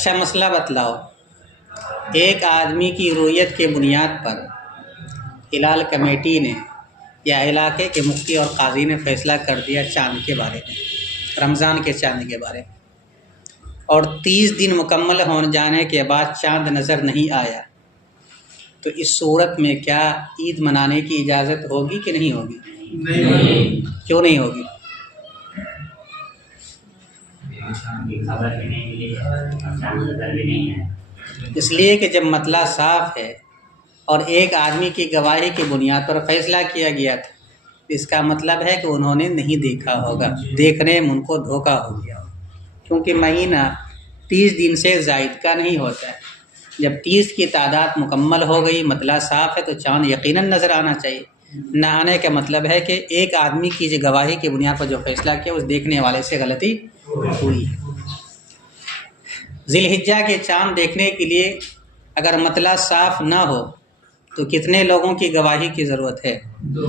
اچھا مسئلہ بتلاؤ، ایک آدمی کی رویت کے بنیاد پر ہلال کمیٹی نے یا علاقے کے مفتی اور قاضی نے فیصلہ کر دیا چاند کے بارے میں، رمضان کے چاند کے بارے میں، اور 30 دن مکمل ہو جانے کے بعد چاند نظر نہیں آیا، تو اس صورت میں کیا عید منانے کی اجازت ہوگی کہ نہیں ہوگی؟ نہیں۔ کیوں نہیں ہوگی؟ اس لیے کہ جب مطلع صاف ہے اور ایک آدمی کی گواہی کی بنیاد پر فیصلہ کیا گیا تھا، اس کا مطلب ہے کہ انہوں نے نہیں دیکھا ہوگا، دیکھنے میں ان کو دھوکہ ہو گیا، کیونکہ مہینہ 30 دن سے زائد کا نہیں ہوتا ہے۔ جب 30 کی تعداد مکمل ہو گئی، مطلع صاف ہے، تو چاند یقیناً نظر آنا چاہیے۔ نہ آنے کا مطلب ہے کہ ایک آدمی کی جو گواہی کی بنیاد پر جو فیصلہ کیا اس دیکھنے والے سے غلطی ہوئی ہے۔ ذی الحجہ کے چاند دیکھنے کے لیے اگر مطلع صاف نہ ہو تو کتنے لوگوں کی گواہی کی ضرورت ہے؟ 2۔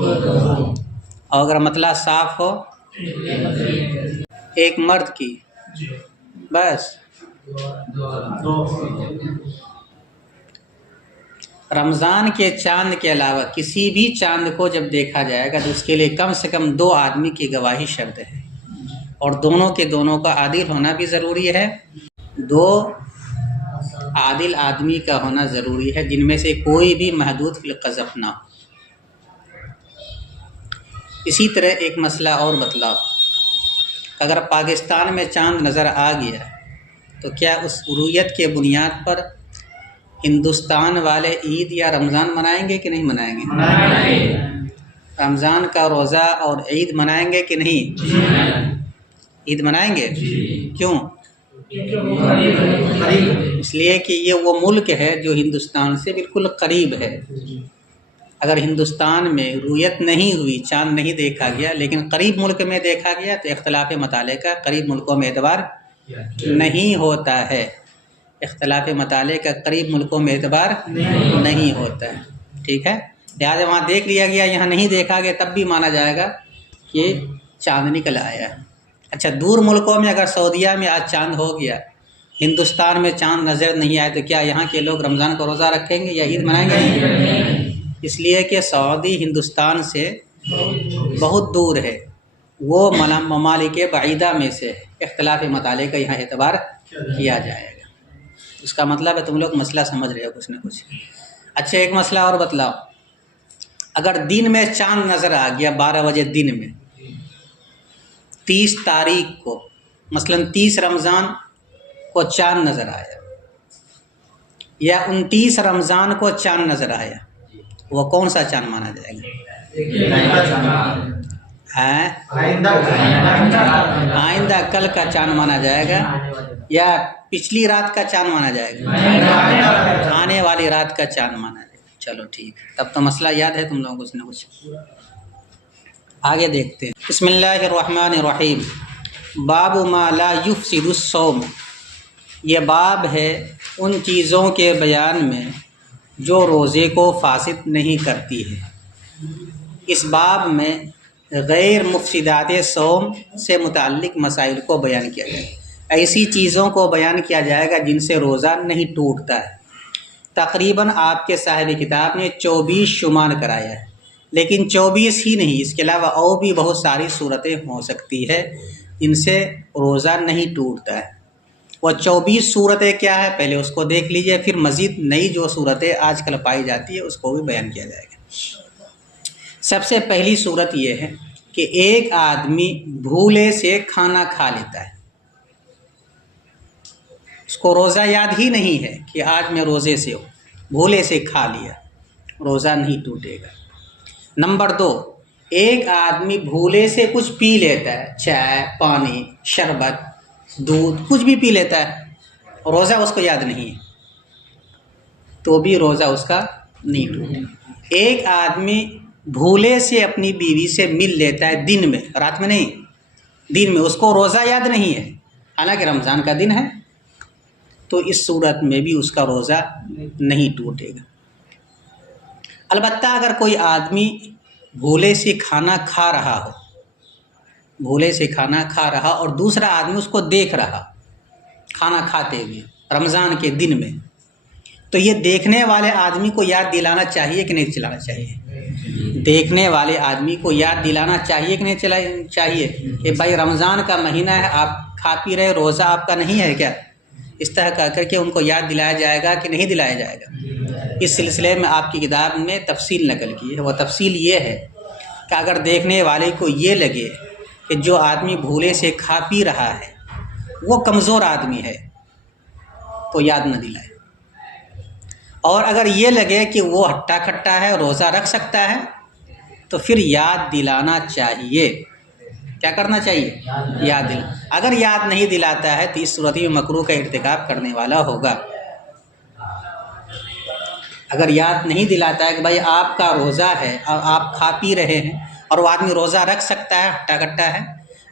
اور اگر مطلع صاف ہو ایک مرد کی، بس۔ رمضان کے چاند کے علاوہ کسی بھی چاند کو جب دیکھا جائے گا تو اس کے لیے کم سے کم 2 آدمی کی گواہی شرط ہے، اور دونوں کے دونوں کا عادل ہونا بھی ضروری ہے۔ 2 عادل آدمی کا ہونا ضروری ہے، جن میں سے کوئی بھی محدود فی القذف نہ ہو۔ اسی طرح ایک مسئلہ اور بتلاؤ، اگر پاکستان میں چاند نظر آ گیا تو کیا اس رویت کے بنیاد پر ہندوستان والے عید یا رمضان منائیں گے کہ نہیں منائیں گے؟ منائیں گے۔ رمضان کا روزہ اور عید منائیں گے کہ نہیں؟ عید منائیں گے؟ کیوں؟ اس لیے کہ یہ وہ ملک ہے جو ہندوستان سے بالکل قریب ہے۔ اگر ہندوستان میں رویت نہیں ہوئی، چاند نہیں دیکھا گیا، لیکن قریب ملک میں دیکھا گیا تو اختلاف مطالعے کا قریب ملکوں میں اعتبار نہیں ہوتا ہے۔ اختلاف مطالعے کا قریب ملکوں میں اعتبار نہیں ہوتا ہے، ٹھیک ہے؟ لہٰذا وہاں دیکھ لیا گیا، یہاں نہیں دیکھا گیا، تب بھی مانا جائے گا کہ چاند نکل آیا۔ اچھا، دور ملکوں میں اگر سعودیہ میں آج چاند ہو گیا، ہندوستان میں چاند نظر نہیں آئے، تو کیا یہاں کے لوگ رمضان کا روزہ رکھیں گے یا عید منائیں گے؟ اس لیے کہ سعودی ہندوستان سے بہت دور ہے، وہ ممالک بعیدہ میں سے اختلاف مطالعے کا یہاں اعتبار کیا جائے گا۔ اس کا مطلب ہے تم لوگ مسئلہ سمجھ رہے ہو کچھ نہ کچھ۔ اچھا، ایک مسئلہ اور بتلاؤ، اگر دن میں چاند نظر آ گیا 12 بجے دن میں 30 تاریخ کو، مثلاً 30 رمضان کو چاند نظر آیا، یا 29 رمضان کو چاند نظر آیا، وہ کون سا چاند مانا جائے گا؟ آئندہ کل کا چاند مانا جائے گا یا پچھلی رات کا چاند مانا جائے گا؟ آنے والی رات کا چاند مانا جائے گا۔ چلو ٹھیک ہے، تب تو مسئلہ یاد ہے تم لوگوں کو کچھ نہ کچھ۔ آگے دیکھتے ہیں۔ بسم اللہ الرحمن الرحیم۔ باب ما لا یفسد الصوم، یہ باب ہے ان چیزوں کے بیان میں جو روزے کو فاسد نہیں کرتی ہے۔ اس باب میں غیر مفسدات صوم سے متعلق مسائل کو بیان کیا جائے گا، ایسی چیزوں کو بیان کیا جائے گا جن سے روزہ نہیں ٹوٹتا ہے۔ تقریباً آپ کے صاحب کتاب نے 24 شمار کرایا ہے، لیکن 24 ہی نہیں، اس کے علاوہ اور بھی بہت ساری صورتیں ہو سکتی ہے جن سے روزہ نہیں ٹوٹتا ہے۔ وہ 24 صورتیں کیا ہے پہلے اس کو دیکھ لیجئے، پھر مزید نئی جو صورتیں آج کل پائی جاتی ہے اس کو بھی بیان کیا جائے گا۔ سب سے پہلی صورت یہ ہے کہ ایک آدمی بھولے سے کھانا کھا لیتا ہے، اس کو روزہ یاد ہی نہیں ہے کہ آج میں روزے سے ہوں، بھولے سے کھا لیا، روزہ نہیں ٹوٹے گا۔ نمبر 2، ایک آدمی بھولے سے کچھ پی لیتا ہے، چائے، پانی، شربت، دودھ، کچھ بھی پی لیتا ہے، روزہ اس کو یاد نہیں ہے، تو بھی روزہ اس کا نہیں ٹوٹے۔ ایک آدمی بھولے سے اپنی بیوی سے مل لیتا ہے دن میں، رات میں نہیں، دن میں، اس کو روزہ یاد نہیں ہے، حالانکہ رمضان کا دن ہے، تو اس صورت میں بھی اس کا روزہ نہیں ٹوٹے گا۔ البتہ اگر کوئی آدمی بھولے سے کھانا کھا رہا ہو، بھولے سے کھانا کھا رہا اور دوسرا آدمی اس کو دیکھ رہا کھانا کھاتے ہوئے، رمضان کے دن میں، تو یہ دیکھنے والے آدمی کو یاد دلانا چاہیے کہ نہیں دلانا چاہیے؟ دیکھنے والے آدمی کو یاد دلانا چاہیے کہ نہیں چاہیے کہ بھائی رمضان کا مہینہ ہے، آپ کھا پی رہے، روزہ آپ کا نہیں ہے کیا؟ اس طرح کر کے ان کو یاد دلایا جائے گا کہ نہیں دلایا جائے گا؟ اس سلسلے میں آپ کی کتاب میں تفصیل نقل کی ہے، وہ تفصیل یہ ہے کہ اگر دیکھنے والے کو یہ لگے کہ جو آدمی بھولے سے کھا پی رہا ہے وہ کمزور آدمی ہے تو یاد نہ دلائے، اور اگر یہ لگے کہ وہ ہٹا کھٹا ہے، روزہ رکھ سکتا ہے، تو پھر یاد دلانا چاہیے۔ کیا کرنا چاہیے؟ یاد دلا۔ اگر یاد نہیں دلاتا ہے تو اس صورت میں مکروہ کا ارتکاب کرنے والا ہوگا۔ اگر یاد نہیں دلاتا ہے کہ بھائی آپ کا روزہ ہے اور آپ کھا پی رہے ہیں اور وہ آدمی روزہ رکھ سکتا ہے، ہٹا کٹا ہے،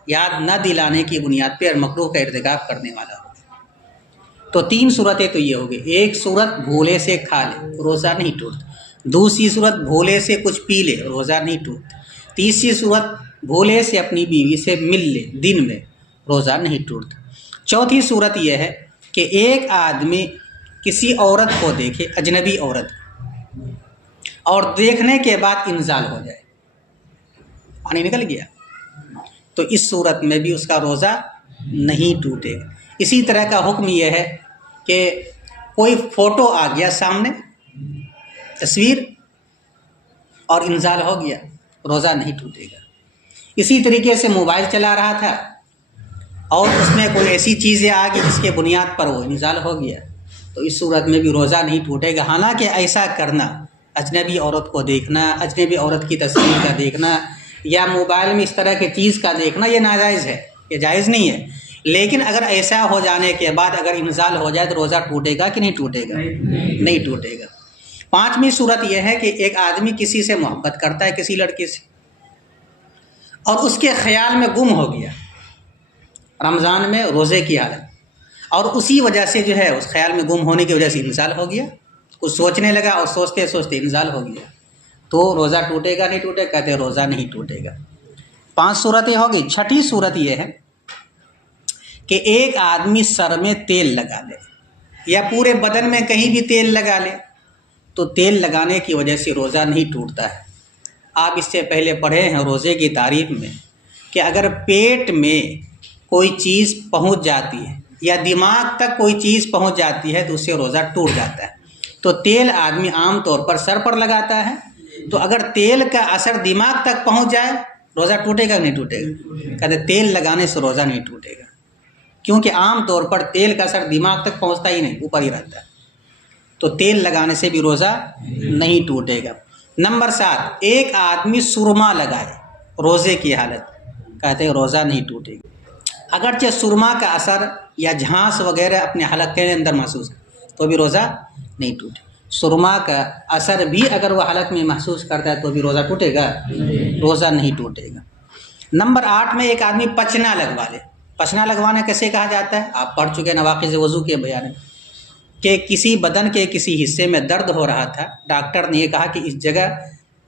یاد نہ دلانے کی بنیاد پہ مکروہ کا ارتکاب کرنے والا ہوگا۔ تو 3 صورتیں تو یہ ہو گئی۔ ایک صورت بھولے سے کھا لے، روزہ نہیں ٹوٹتا۔ دوسری صورت بھولے سے کچھ پی لے، روزہ نہیں ٹوٹتا۔ تیسری صورت بھولے سے اپنی بیوی سے مل لے دن میں، روزہ نہیں ٹوٹتا۔ چوتھی صورت یہ ہے کہ ایک آدمی کسی عورت کو دیکھے، اجنبی عورت، اور دیکھنے کے بعد انزال ہو جائے، پانی نکل گیا، تو اس صورت میں بھی اس کا روزہ نہیں ٹوٹے گا۔ اسی طرح کا حکم یہ ہے کہ کوئی فوٹو آ گیا سامنے، تصویر، اور انزال ہو گیا، روزہ نہیں ٹوٹے گا۔ اسی طریقے سے موبائل چلا رہا تھا اور اس میں کوئی ایسی چیزیں آ گئی جس کے بنیاد پر وہ انزال ہو گیا، تو اس صورت میں بھی روزہ نہیں ٹوٹے گا۔ حالانکہ ایسا کرنا، اجنبی عورت کو دیکھنا، اجنبی عورت کی تصویر کا دیکھنا یا موبائل میں اس طرح کی چیز کا دیکھنا، یہ ناجائز ہے، یہ جائز نہیں ہے۔ لیکن اگر ایسا ہو جانے کے بعد اگر انزال ہو جائے تو روزہ ٹوٹے گا کہ نہیں ٹوٹے گا؟ نہیں ٹوٹے گا۔ 5ویں صورت یہ ہے کہ ایک آدمی کسی سے محبت کرتا ہے، کسی لڑکی سے، اور اس کے خیال میں گم ہو گیا رمضان میں روزے کی حالت، اور اسی وجہ سے جو ہے اس خیال میں گم ہونے کی وجہ سے انزال ہو گیا، کچھ سوچنے لگا اور سوچتے سوچتے انزال ہو گیا، تو روزہ ٹوٹے گا نہیں ٹوٹے گا؟ کہتے ہیں روزہ نہیں ٹوٹے گا۔ 5 صورتیں ہو گئی۔ 6ٹھی صورت یہ ہے کہ ایک آدمی سر میں تیل لگا لے یا پورے بدن میں کہیں بھی تیل لگا لے، تو تیل لگانے کی وجہ سے روزہ نہیں ٹوٹتا ہے۔ آپ اس سے پہلے پڑھے ہیں روزے کی تعریف میں کہ اگر پیٹ میں کوئی چیز پہنچ جاتی ہے یا دماغ تک کوئی چیز پہنچ جاتی ہے تو اس سے روزہ ٹوٹ جاتا ہے۔ تو تیل آدمی عام طور پر سر پر لگاتا ہے، تو اگر تیل کا اثر دماغ تک پہنچ جائے روزہ ٹوٹے گا نہیں ٹوٹے گا؟ کہتے تیل لگانے سے روزہ نہیں ٹوٹے گا، کیونکہ عام طور پر تیل کا اثر دماغ تک پہنچتا ہی نہیں، اوپر ہی رہتا ہے، تو تیل لگانے سے بھی روزہ نہیں ٹوٹے گا۔ نمبر 7، ایک آدمی سرما لگائے روزے کی حالت، کہتے ہیں روزہ نہیں ٹوٹے گا۔ اگرچہ سرما کا اثر یا جھانس وغیرہ اپنے حلق کے اندر محسوس تو بھی روزہ نہیں ٹوٹے۔ سرما کا اثر بھی اگر وہ حلق میں محسوس کرتا ہے تو بھی روزہ ٹوٹے گا؟ روزہ نہیں ٹوٹے گا۔ نمبر 8 میں ایک آدمی پچنا لگوا لے۔ پچنا لگوانا کیسے کہا جاتا ہے؟ آپ پڑھ چکے نواقض وضو کے بیان میں کہ کسی بدن کے کسی حصے میں درد ہو رہا تھا، ڈاکٹر نے یہ کہا کہ اس جگہ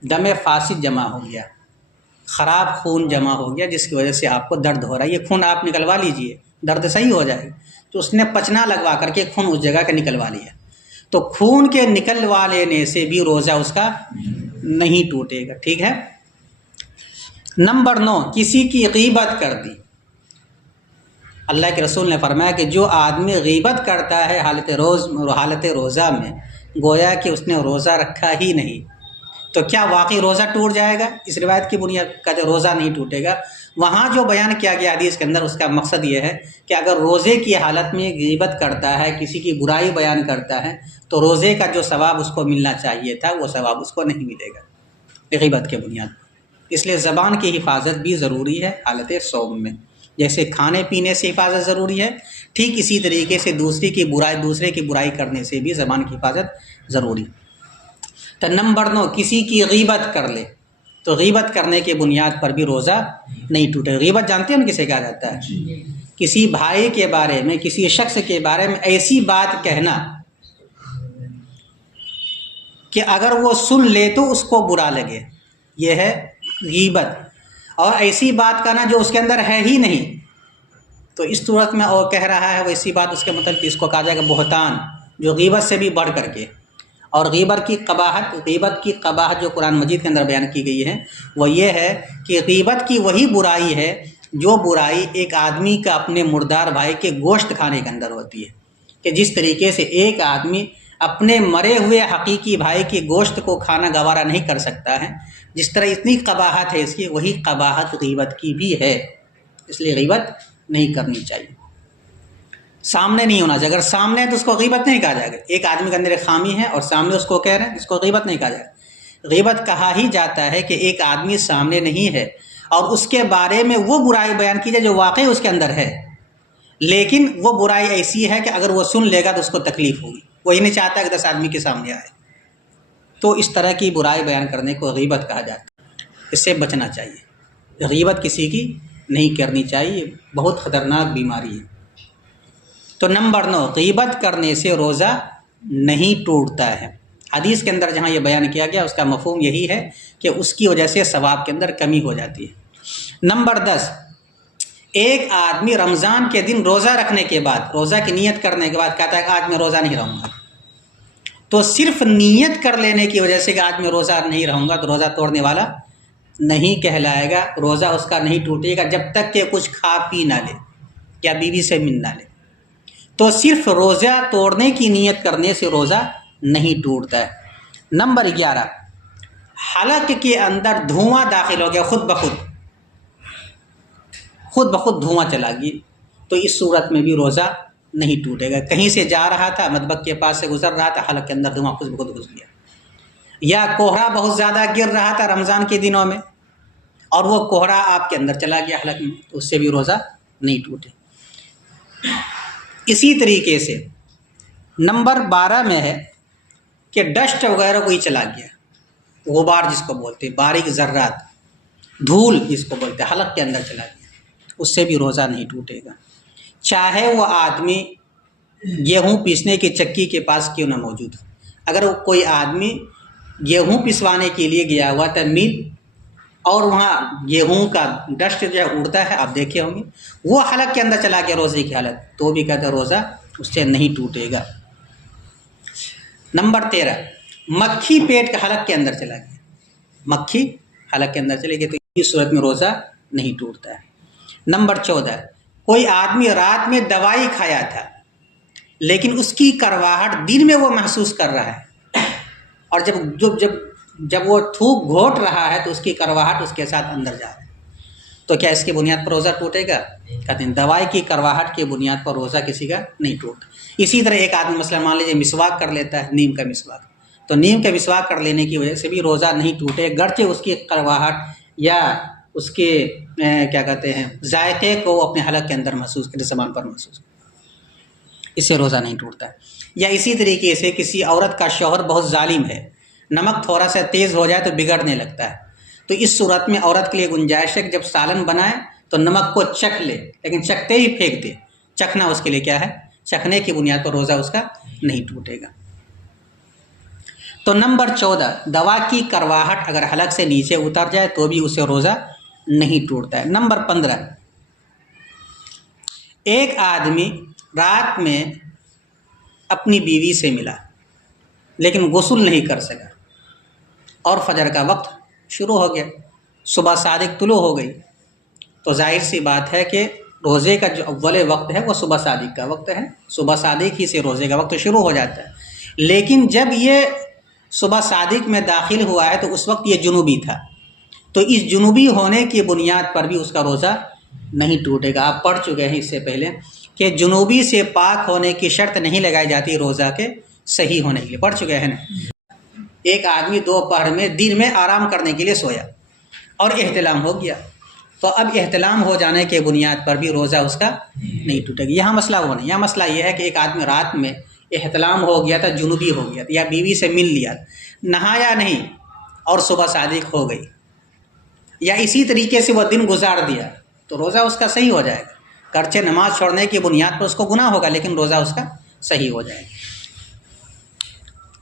دم فاسد جمع ہو گیا، خراب خون جمع ہو گیا، جس کی وجہ سے آپ کو درد ہو رہا ہے، یہ خون آپ نکلوا لیجئے، درد صحیح ہو جائے گا۔ تو اس نے پچنا لگوا کر کے خون اس جگہ کا نکلوا لیا، تو خون کے نکلوا لینے سے بھی روزہ اس کا نہیں ٹوٹے گا، ٹھیک ہے۔ نمبر 9، کسی کی غیبت کر دی۔ اللہ کے رسول نے فرمایا کہ جو آدمی غیبت کرتا ہے حالت روزہ میں، گویا کہ اس نے روزہ رکھا ہی نہیں، تو کیا واقعی روزہ ٹوٹ جائے گا؟ اس روایت کی بنیاد کہتے روزہ نہیں ٹوٹے گا۔ وہاں جو بیان کیا گیا حدیث کے اندر، اس کا مقصد یہ ہے کہ اگر روزے کی حالت میں غیبت کرتا ہے، کسی کی برائی بیان کرتا ہے، تو روزے کا جو ثواب اس کو ملنا چاہیے تھا وہ ثواب اس کو نہیں ملے گا غیبت کے بنیاد پر۔ اس لیے زبان کی حفاظت بھی ضروری ہے حالت صوم میں، جیسے کھانے پینے سے حفاظت ضروری ہے، ٹھیک اسی طریقے سے دوسرے کی برائی کرنے سے بھی زبان کی حفاظت ضروری ہے۔ تو نمبر 9، کسی کی غیبت کر لے، تو غیبت کرنے کے بنیاد پر بھی روزہ نہیں ٹوٹے۔ غیبت جانتے ہیں نا کسے کہا جاتا ہے؟ کسی بھائی کے بارے میں، کسی شخص کے بارے میں ایسی بات کہنا کہ اگر وہ سن لے تو اس کو برا لگے، یہ ہے غیبت۔ اور ایسی بات کہنا جو اس کے اندر ہے ہی نہیں، تو اس صورت میں اور کہہ رہا ہے وہ اسی بات اس کے مطلب اس کو کہا جائے گا بہتان، جو غیبت سے بھی بڑھ کر کے. اور غیبت کی قباحت جو قرآن مجید کے اندر بیان کی گئی ہے وہ یہ ہے کہ غیبت کی وہی برائی ہے جو برائی ایک آدمی کا اپنے مردار بھائی کے گوشت کھانے کے اندر ہوتی ہے، کہ جس طریقے سے ایک آدمی اپنے مرے ہوئے حقیقی بھائی کے گوشت کو کھانا گوارا نہیں کر سکتا ہے، جس طرح اتنی قباحت ہے اس کی، وہی قباحت غیبت کی بھی ہے. اس لیے غیبت نہیں کرنی چاہیے، سامنے نہیں ہونا چاہیے. اگر سامنے ہے تو اس کو غیبت نہیں کہا جائے گا. ایک آدمی کے اندر ایک خامی ہے اور سامنے اس کو کہہ رہے ہیں، اس کو غیبت نہیں کہا جائے گا. غیبت کہا ہی جاتا ہے کہ ایک آدمی سامنے نہیں ہے اور اس کے بارے میں وہ برائی بیان کی جائے جو واقعی اس کے اندر ہے، لیکن وہ برائی ایسی ہے کہ اگر وہ سن لے گا تو اس کو تکلیف ہوگی. وہ یہ نہیں چاہتا کہ 10 آدمی کے سامنے آئے. تو اس طرح کی برائی بیان کرنے کو غیبت کہا جاتا ہے. اس سے بچنا چاہیے. غیبت کسی کی نہیں کرنی چاہیے، بہت خطرناک بیماری ہے. تو نمبر 9، غیبت کرنے سے روزہ نہیں ٹوٹتا ہے. حدیث کے اندر جہاں یہ بیان کیا گیا اس کا مفہوم یہی ہے کہ اس کی وجہ سے ثواب کے اندر کمی ہو جاتی ہے. نمبر 10، ایک آدمی رمضان کے دن روزہ رکھنے کے بعد، روزہ کی نیت کرنے کے بعد کہتا ہے کہ آج میں روزہ نہیں رہوں گا. تو صرف نیت کر لینے کی وجہ سے کہ آج میں روزہ نہیں رہوں گا تو روزہ توڑنے والا نہیں کہلائے گا. روزہ اس کا نہیں ٹوٹے گا جب تک کہ کچھ کھا پی نہ لے یا بیوی سے مل نہ لے. تو صرف روزہ توڑنے کی نیت کرنے سے روزہ نہیں ٹوٹتا ہے. نمبر 11، حلق کے اندر دھواں داخل ہو گیا، خود بخود دھواں چلا گیا، تو اس صورت میں بھی روزہ نہیں ٹوٹے گا. کہیں سے جا رہا تھا، مطبخ کے پاس سے گزر رہا تھا، حلق کے اندر دھواں خود بخود گھس گیا. یا کوہرا بہت زیادہ گر رہا تھا رمضان کے دنوں میں اور وہ کوہرا آپ کے اندر چلا گیا حلق میں، تو اس سے بھی روزہ نہیں ٹوٹے. اسی طریقے سے نمبر 12 میں ہے کہ ڈسٹ وغیرہ کوئی چلا گیا، غبار جس کو بولتے ہیں، باریک ذرات، دھول جس کو بولتے ہیں، حلق کے اندر چلا گیا، اس سے بھی روزہ نہیں ٹوٹے گا. چاہے وہ آدمی گیہوں پیسنے کی چکی کے پاس کیوں نہ موجود ہو. اگر کوئی آدمی گیہوں پسوانے کے لیے گیا ہوا تھا میل اور وہاں گیہوں کا ڈسٹ جو ہے اڑتا ہے، آپ دیکھے ہوں گے، وہ حلق کے اندر چلا گیا روزے کی حالت، تو بھی کہتا ہے روزہ اس سے نہیں ٹوٹے گا. نمبر 13، مکھی پیٹ کا حلق کے اندر چلا گیا، مکھی حلق کے اندر چلے گئی تو اس صورت میں روزہ نہیں ٹوٹتا ہے. نمبر 14، کوئی آدمی رات میں دوائی کھایا تھا لیکن اس کی کرواہٹ دن میں وہ محسوس کر رہا ہے، اور جب وہ تھوک گھونٹ رہا ہے تو اس کی کرواہٹ اس کے ساتھ اندر جا رہا ہے، تو کیا اس کی بنیاد پر روزہ ٹوٹے گا؟ کہتے ہیں دوائی کی کرواہٹ کی بنیاد پر روزہ کسی کا نہیں ٹوٹتا. اسی طرح ایک آدمی مثلا مان لیجیے مسواک کر لیتا ہے، نیم کا مسواک، تو نیم کا مسواک کر لینے کی وجہ سے بھی روزہ نہیں ٹوٹے، گرچہ اس کی کرواہٹ یا اس کے کیا کہتے ہیں ذائقے کو وہ اپنے حلق کے اندر محسوس کرے، زبان پر محسوس کرے، اس سے روزہ نہیں ٹوٹتا ہے. یا اسی طریقے سے کسی عورت کا شوہر بہت ظالم ہے، نمک تھوڑا سا تیز ہو جائے تو بگڑنے لگتا ہے، تو اس صورت میں عورت کے لیے گنجائش ہے کہ جب سالن بنائے تو نمک کو چکھ لے، لیکن چکھتے ہی پھینک دے. چکھنا اس کے لیے کیا ہے؟ چکھنے کی بنیاد پر روزہ اس کا نہیں ٹوٹے گا. تو نمبر 14، دوا کی کرواہٹ اگر حلق سے نیچے اتر جائے تو بھی اسے روزہ نہیں ٹوٹتا ہے. نمبر 15، ایک آدمی رات میں اپنی بیوی سے ملا لیکن غسل نہیں کر سکا اور فجر کا وقت شروع ہو گیا، صبح صادق طلوع ہو گئی، تو ظاہر سی بات ہے کہ روزے کا جو اول وقت ہے وہ صبح صادق کا وقت ہے، صبح صادق ہی سے روزے کا وقت شروع ہو جاتا ہے. لیکن جب یہ صبح صادق میں داخل ہوا ہے تو اس وقت یہ جنوبی تھا، تو اس جنوبی ہونے کی بنیاد پر بھی اس کا روزہ نہیں ٹوٹے گا. آپ پڑھ چکے ہیں اس سے پہلے کہ جنوبی سے پاک ہونے کی شرط نہیں لگائی جاتی روزہ کے صحیح ہونے کے لیے، پڑھ چکے ہیں نا. ایک آدمی دوپہر میں دن میں آرام کرنے کے لیے سویا اور احتلام ہو گیا، تو اب احتلام ہو جانے کے بنیاد پر بھی روزہ اس کا نہیں ٹوٹے گا. یہاں مسئلہ وہ نہیں، یہاں مسئلہ یہ ہے کہ ایک آدمی رات میں احتلام ہو گیا تھا، جنوبی ہو گیا تھا یا بیوی سے مل لیا، نہایا نہیں اور صبح صادق ہو گئی، یا اسی طریقے سے وہ دن گزار دیا، تو روزہ اس کا صحیح ہو جائے گا. گرچہ نماز چھوڑنے کی بنیاد پر اس کو گناہ ہوگا لیکن روزہ اس کا صحیح ہو جائے گا.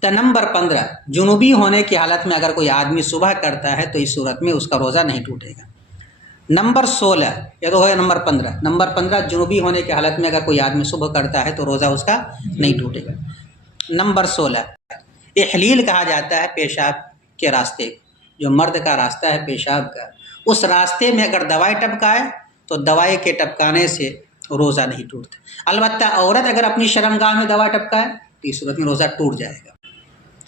تو نمبر 15، جنوبی ہونے کی حالت میں اگر کوئی آدمی صبح کرتا ہے تو اس صورت میں اس کا روزہ نہیں ٹوٹے گا. نمبر 16 یا تو ہے نمبر 15. نمبر 15 جنوبی ہونے کی حالت میں اگر کوئی آدمی صبح کرتا ہے تو روزہ اس کا نہیں ٹوٹے گا. نمبر 16 احلیل کہا جاتا ہے پیشاب کے راستے، جو مرد کا راستہ ہے پیشاب کا، اس راستے میں اگر دوائی ٹپکائے تو دوائی کے ٹپکانے سے روزہ نہیں ٹوٹتا. البتہ عورت اگر اپنی شرمگاہ میں دوائی ٹپکائے تو اس صورت میں روزہ ٹوٹ جائے گا.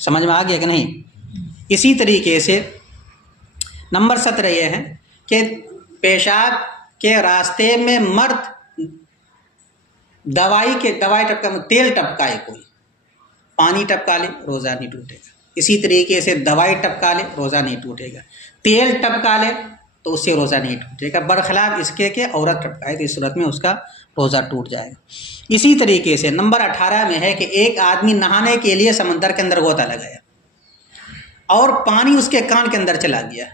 سمجھ میں آ گیا کہ نہیں؟ اسی طریقے سے نمبر 17 یہ ہے کہ پیشاب کے راستے میں مرد دوائی ٹپکا، تیل ٹپکائے، کوئی پانی ٹپکا لے روزہ نہیں ٹوٹے گا. اسی طریقے سے دوائی ٹپکا لے روزہ نہیں ٹوٹے گا. تیل ٹپکا لے تو اس سے روزہ نہیں ٹوٹے گا، برخلاف اس کے کہ عورت ٹپکائے تو اس صورت میں اس کا روزہ ٹوٹ جائے گا. اسی طریقے سے نمبر 18 میں ہے کہ ایک آدمی نہانے کے لیے سمندر کے اندر غوطہ لگایا اور پانی اس کے کان کے اندر چلا گیا.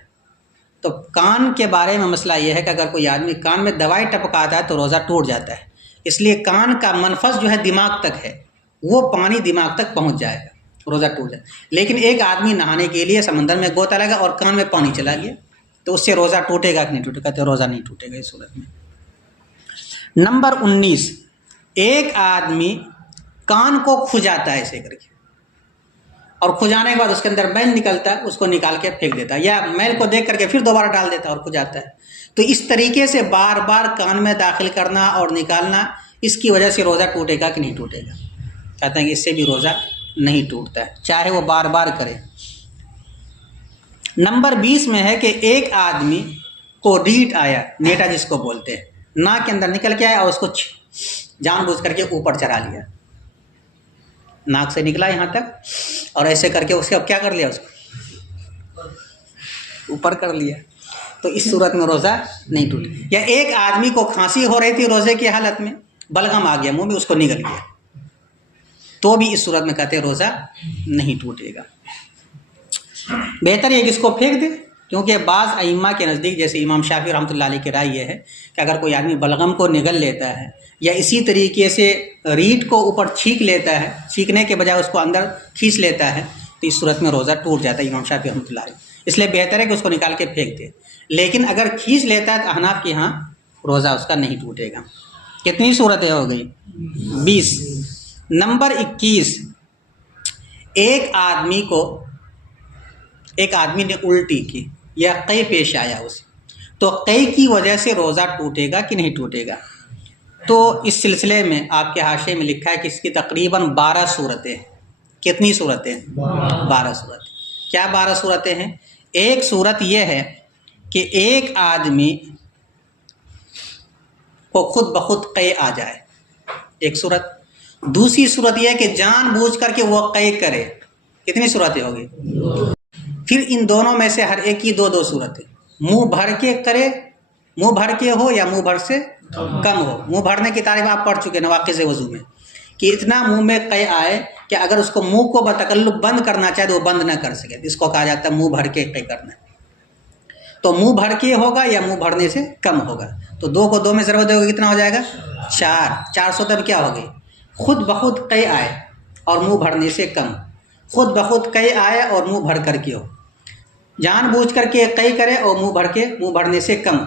تو کان کے بارے میں مسئلہ یہ ہے کہ اگر کوئی آدمی کان میں دوائی ٹپکاتا ہے تو روزہ ٹوٹ جاتا ہے. اس لیے کان کا منفذ جو ہے دماغ تک ہے، وہ پانی دماغ تک پہنچ جائے گا، روزہ ٹوٹ جائے گا. لیکن ایک آدمی نہانے کے لیے سمندر میں غوطہ لگا اور کان میں پانی چلا گیا تو اس سے روزہ ٹوٹے گا کہ نہیں ٹوٹے گا؟ تو روزہ نہیں ٹوٹے گا اس صورت میں. نمبر 19 ایک آدمی کان کو کھجاتا ہے ایسے کر کے، اور کھجانے کے بعد اس کے اندر میل نکلتا ہے، اس کو نکال کے پھینک دیتا ہے، یا میل کو دیکھ کر کے پھر دوبارہ ڈال دیتا ہے اور کھجاتا ہے. تو اس طریقے سے بار بار کان میں داخل کرنا اور نکالنا، اس کی وجہ سے روزہ ٹوٹے گا کہ نہیں ٹوٹے گا؟ کہتے ہیں کہ اس سے بھی روزہ نہیں ٹوٹتا ہے، چاہے وہ بار بار کرے. نمبر 20 میں ہے کہ ایک آدمی کو ریٹ آیا، نیٹا جس کو بولتے ہیں، ناک کے اندر نکل کے آیا اور اس کو جان بوجھ کر کے اوپر چڑھا لیا. ناک سے نکلا یہاں تک اور ایسے کر کے اس کے اب کیا کر لیا، اس کو اوپر کر لیا. تو اس صورت میں روزہ نہیں ٹوٹے. یا ایک آدمی کو کھانسی ہو رہی تھی روزے کی حالت میں، بلغم آ گیا منہ میں، اس کو نگل گیا، تو بھی اس صورت میں کہتے ہیں روزہ نہیں ٹوٹے گا. بہتر یہ کہ اس کو پھینک دے، کیونکہ بعض ائمہ کے نزدیک جیسے امام شافعی رحمۃ اللہ علیہ کی رائے یہ ہے کہ اگر کوئی آدمی بلغم کو نگل لیتا ہے یا اسی طریقے سے ریٹ کو اوپر چھینک لیتا ہے، چھینکنے کے بجائے اس کو اندر کھینچ لیتا ہے، تو اس صورت میں روزہ ٹوٹ جاتا ہے امام شافعی رحمۃ اللہ علیہ. اس لیے بہتر ہے کہ اس کو نکال کے پھینک دے. لیکن اگر کھینچ لیتا ہے تو احناف کے ہاں روزہ اس کا نہیں ٹوٹے گا. کتنی صورتیں ہو گئی؟ 20. نمبر 21 ایک آدمی نے الٹی کی یا قے پیش آیا اسے، تو قے کی وجہ سے روزہ ٹوٹے گا کہ نہیں ٹوٹے گا؟ تو اس سلسلے میں آپ کے حاشیے میں لکھا ہے کہ اس کی تقریباً 12 صورتیں ہیں. کتنی صورتیں؟ 12 صورتیں. کیا 12 صورتیں ہیں؟ ایک صورت یہ ہے کہ ایک آدمی کو خود بخود قے آ جائے، ایک صورت. دوسری صورت یہ ہے کہ جان بوجھ کر کے وہ قے کرے. کتنی صورتیں ہوگی؟ پھر ان دونوں میں سے ہر ایک کی 2 صورتیں. منہ بھر کے کرے، منہ بھر کے ہو یا منہ بھر سے کم ہو. منہ بھرنے کی تعریف آپ پڑھ چکے نواقض وضو میں، کہ اتنا منہ میں قے آئے کہ اگر اس کو منہ کو بتکلف بند کرنا چاہے تو وہ بند نہ کر سکے. اس کو کہا جاتا ہے منہ بھر کے قے کرنا. تو منہ بھر کے ہوگا یا منہ بھرنے سے کم ہوگا. تو 2 کو 2 میں ضرب دے گا کتنا ہو جائے گا؟ 4. 400 تب کیا ہو گئی؟ خود بخود قے آئے اور منہ بھرنے سے کم. خود بخود قے آئے اور منہ بھر کر کے ہو. جان بوجھ کر کے قے کرے اور منہ بھرنے سے کم.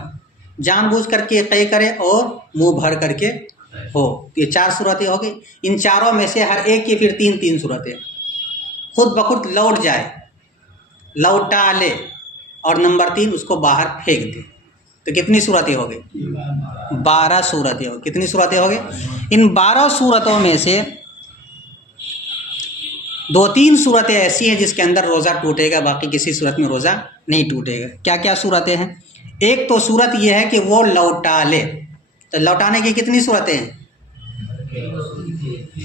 جان بوجھ کر کے قے کرے اور منہ بھر کر کے ہو. یہ 4 صورتیں ہو گئی. ان چاروں میں سے ہر ایک کی پھر 3 صورتیں. خود بخود لوٹ جائے، لوٹا لے، اور نمبر 3 اس کو باہر پھینک دے. تو کتنی صورتیں ہو گئی؟ 12 صورتیں ہو. کتنی صورتیں ہو گئی؟ ان 12 صورتوں میں سے 2-3 صورتیں ایسی ہیں جس کے اندر روزہ ٹوٹے گا، باقی کسی صورت میں روزہ نہیں ٹوٹے گا. کیا کیا صورتیں ہیں؟ ایک تو صورت یہ ہے کہ وہ لوٹا لے. تو لوٹانے کی کتنی صورتیں ہیں؟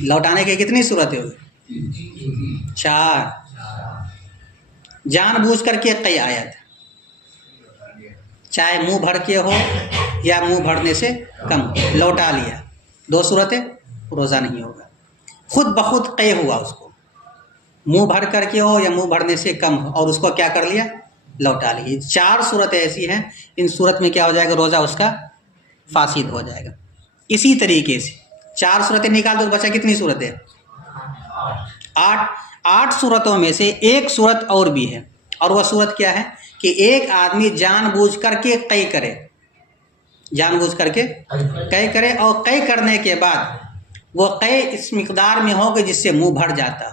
لوٹانے کی کتنی صورتیں ہوگی؟ 4. جان بوجھ کر کے قے آیا تھا، چاہے منہ بھر کے ہو یا منہ بھرنے سے کم، لوٹا لیا. 2 صورتیں، روزہ نہیں ہوگا. خود بخود قے ہوا، اس کو منہ بھر کر کے ہو یا منہ بھرنے سے کم ہو اور اس کو کیا کر لیا؟ لوٹا لیا. 4 صورتیں ایسی ہیں، ان صورت میں کیا ہو جائے گا؟ روزہ اس کا فاسد ہو جائے گا. اسی طریقے سے 4 صورتیں نکال دو، بچا کتنی صورتیں؟ 8 صورتوں میں سے ایک صورت اور بھی ہے، اور وہ صورت کیا ہے کہ ایک آدمی جان بوجھ کر کے قے کرے جان بوجھ کر کے قے کرے، اور قے کرنے کے بعد وہ قے اس مقدار میں ہو کہ جس سے منہ بھر جاتا،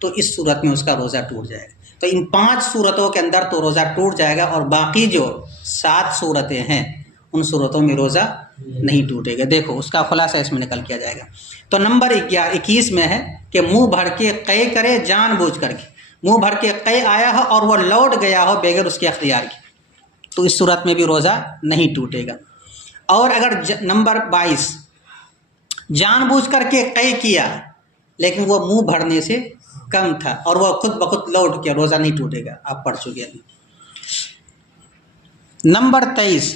تو اس صورت میں اس کا روزہ ٹوٹ جائے گا۔ تو ان 5 صورتوں کے اندر تو روزہ ٹوٹ جائے گا، اور باقی جو 7 صورتیں ہیں ان صورتوں میں روزہ نہیں ٹوٹے گا۔ دیکھو اس کا خلاصہ اس میں نکل کیا جائے گا۔ تو نمبر 21 میں ہے کہ منہ بھر کے قے کرے جان بوجھ کر کے، منہ بھر کے قے آیا ہو اور وہ لوٹ گیا ہو بغیر اس کے اختیار کی، تو اس صورت میں بھی روزہ نہیں ٹوٹے گا۔ اور اگر نمبر 22 جان بوجھ کر کے قے کیا لیکن وہ منہ بھرنے سے کم تھا اور وہ خود بخود لوٹ کیا، روزہ نہیں ٹوٹے گا، آپ پڑھ چکے ہیں۔ نمبر 23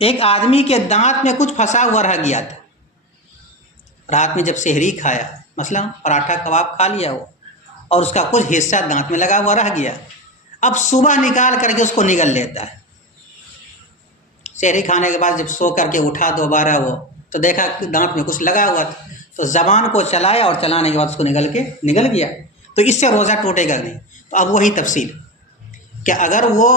ایک آدمی کے دانت میں کچھ پھنسا ہوا رہ گیا تھا، رات میں جب سحری کھایا، مثلا پراٹھا کباب کھا لیا وہ، اور اس کا کچھ حصہ دانت میں لگا ہوا رہ گیا، اب صبح نکال کر کے اس کو نگل لیتا ہے۔ سحری کھانے کے بعد جب سو کر کے اٹھا دوبارہ وہ، تو دیکھا کہ دانت میں کچھ لگا ہوا تھا، تو زبان کو چلایا اور چلانے کے بعد اس کو نگل گیا، تو اس سے روزہ ٹوٹے گا نہیں۔ تو اب وہی تفصیل کہ اگر وہ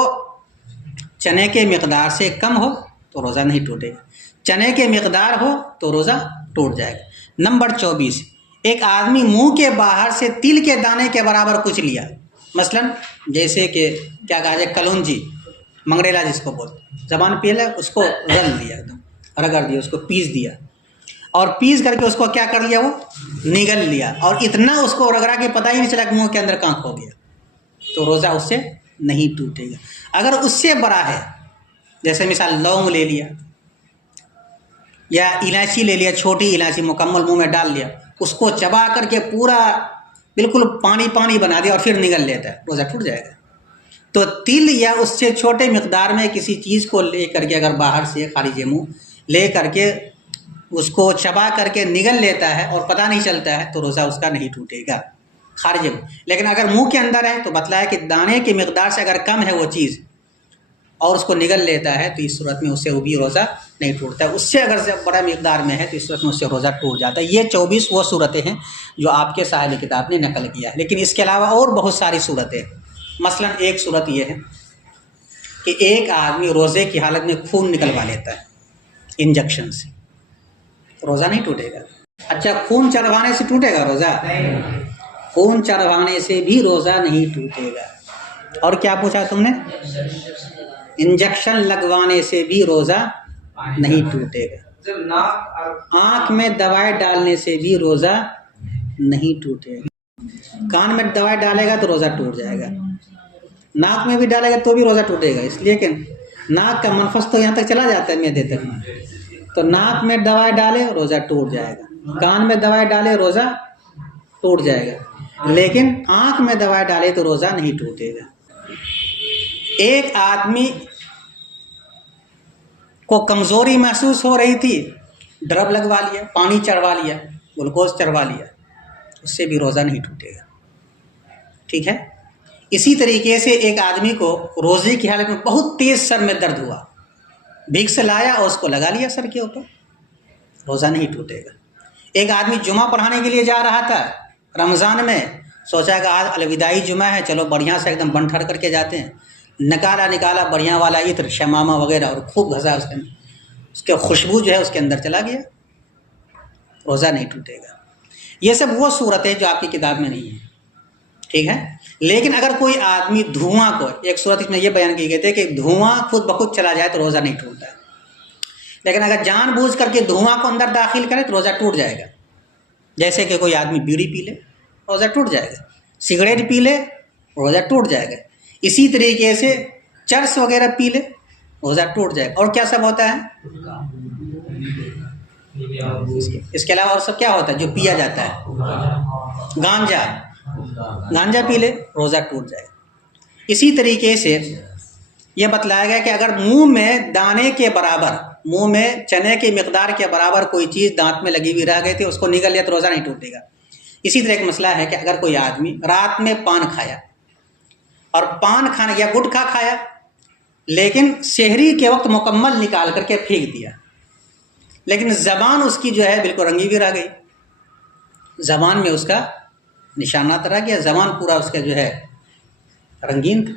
چنے کے مقدار سے کم ہو تو روزہ نہیں ٹوٹے گا، چنے کے مقدار ہو تو روزہ ٹوٹ جائے گا۔ نمبر 24 ایک آدمی منہ کے باہر سے تل کے دانے کے برابر کچھ لیا، مثلا جیسے کہ کیا کہا جائے کلونجی، منگریلا جس کو بولتے، زبان پہ اس کو رل دیا، رگڑ دیا، اس کو پیس دیا، اور پیس کر کے اس کو کیا کر لیا، وہ نگل لیا، اور اتنا اس کو رگڑا کہ پتہ ہی نہیں چلا کہ منہ کے اندر کہاں کھو گیا، تو روزہ اس سے نہیں ٹوٹے گا۔ اگر اس سے بڑا ہے، جیسے مثال لونگ لے لیا یا الائچی لے لیا، چھوٹی الائچی مکمل منہ میں ڈال لیا، اس کو چبا کر کے پورا بالکل پانی پانی بنا دیا اور پھر نگل لیتا ہے، روزہ ٹوٹ جائے گا۔ تو تل یا اس سے چھوٹے مقدار میں کسی چیز کو لے کر کے اگر باہر سے خارج منہ لے کر کے اس کو چبا کر کے نگل لیتا ہے اور پتہ نہیں چلتا ہے تو روزہ اس کا نہیں ٹوٹے گا خارج منہ۔ لیکن اگر منہ کے اندر ہے تو بتلایا کہ دانے کی مقدار سے اگر کم ہے وہ چیز اور اس کو نگل لیتا ہے تو اس صورت میں اس سے وہ بھی روزہ نہیں ٹوٹتا ہے۔ اس سے اگر بڑا مقدار میں ہے تو اس صورت میں اس سے روزہ ٹوٹ جاتا ہے۔ یہ 24 وہ صورتیں ہیں جو آپ کے صاحب کتاب نے نقل کیا ہے، لیکن اس کے علاوہ اور بہت ساری صورتیں، مثلا ایک صورت یہ ہے کہ ایک آدمی روزے کی حالت میں خون نکلوا لیتا ہے انجیکشن سے، روزہ نہیں ٹوٹے گا۔ اچھا خون چڑھوانے سے ٹوٹے گا روزہ؟ خون چڑھوانے سے بھی روزہ نہیں ٹوٹے گا۔ اور کیا پوچھا تم نے؟ انجیکشن لگوانے سے بھی روزہ نہیں ٹوٹے گا۔ آنکھ میں دوائی ڈالنے سے بھی روزہ نہیں ٹوٹے گا۔ کان میں دوائی ڈالے گا تو روزہ ٹوٹ جائے گا، ناک میں بھی ڈالے گا تو بھی روزہ ٹوٹے گا، اس لیے کہ ناک کا منفذ تو یہاں تک چلا جاتا ہے معدے تک، تو ناک میں دوائی ڈالے روزہ ٹوٹ جائے گا، کان میں دوائی ڈالے روزہ ٹوٹ جائے گا، لیکن آنکھ میں دوائی ڈالے تو روزہ نہیں ٹوٹے گا۔ ایک آدمی کو کمزوری محسوس ہو رہی تھی، ڈرب لگوا لیا، پانی چڑھوا لیا، گلوکوز چڑھوا لیا، اس سے بھی روزہ نہیں ٹوٹے گا، ٹھیک ہے۔ اسی طریقے سے ایک آدمی کو روزے کی حالت میں بہت تیز سر میں درد ہوا، وکس لایا اور اس کو لگا لیا سر کے اوپر، روزہ نہیں ٹوٹے گا۔ ایک آدمی جمعہ پڑھانے کے لیے جا رہا تھا رمضان میں، سوچا کہ آج الوداعی جمعہ ہے، چلو بڑھیا سے ایک دم بن ٹھڑ کر کے جاتے ہیں، نکالا بڑھیا والا عطر شمامہ وغیرہ اور خوب گھسا، اس کے خوشبو جو ہے اس کے اندر چلا گیا، روزہ نہیں ٹوٹے گا۔ یہ سب وہ صورتیں جو آپ کی کتاب میں نہیں ہیں، ٹھیک ہے۔ لیکن اگر کوئی آدمی دھواں کو، ایک صورت اس میں یہ بیان کی گئی تھی کہ دھواں خود بخود چلا جائے تو روزہ نہیں ٹوٹتا ہے، لیکن اگر جان بوجھ کر کے دھواں کو اندر داخل کرے تو روزہ ٹوٹ جائے گا۔ جیسے کہ کوئی آدمی بیڑی پی لے روزہ ٹوٹ جائے گا، سگریٹ پی لے روزہ ٹوٹ جائے گا، اسی طریقے سے چرس وغیرہ پی لے روزہ ٹوٹ جائے گا۔ اور کیا سب ہوتا ہے؟ اس کے علاوہ اور سب کیا ہوتا ہے جو پیا جاتا ہے؟ گانجا پی لے روزہ ٹوٹ جائے گا۔ اسی طریقے سے یہ بتلایا گیا کہ اگر منہ میں دانے کے برابر، منہ میں چنے کی مقدار کے برابر کوئی چیز دانت میں لگی ہوئی رہ گئی تھی، اس کو نگل لیا تو روزہ نہیں ٹوٹے گا۔ اسی طرح ایک مسئلہ ہے کہ اگر کوئی آدمی رات میں پان کھایا اور پان کھانا یا گٹکھا کھایا لیکن سحری کے وقت مکمل نکال کر کے پھینک دیا، لیکن زبان اس کی جو ہے بالکل رنگی بھی رہ گئی، زبان میں اس کا نشانات رہ گیا، زبان پورا اس کا جو ہے رنگین تھا،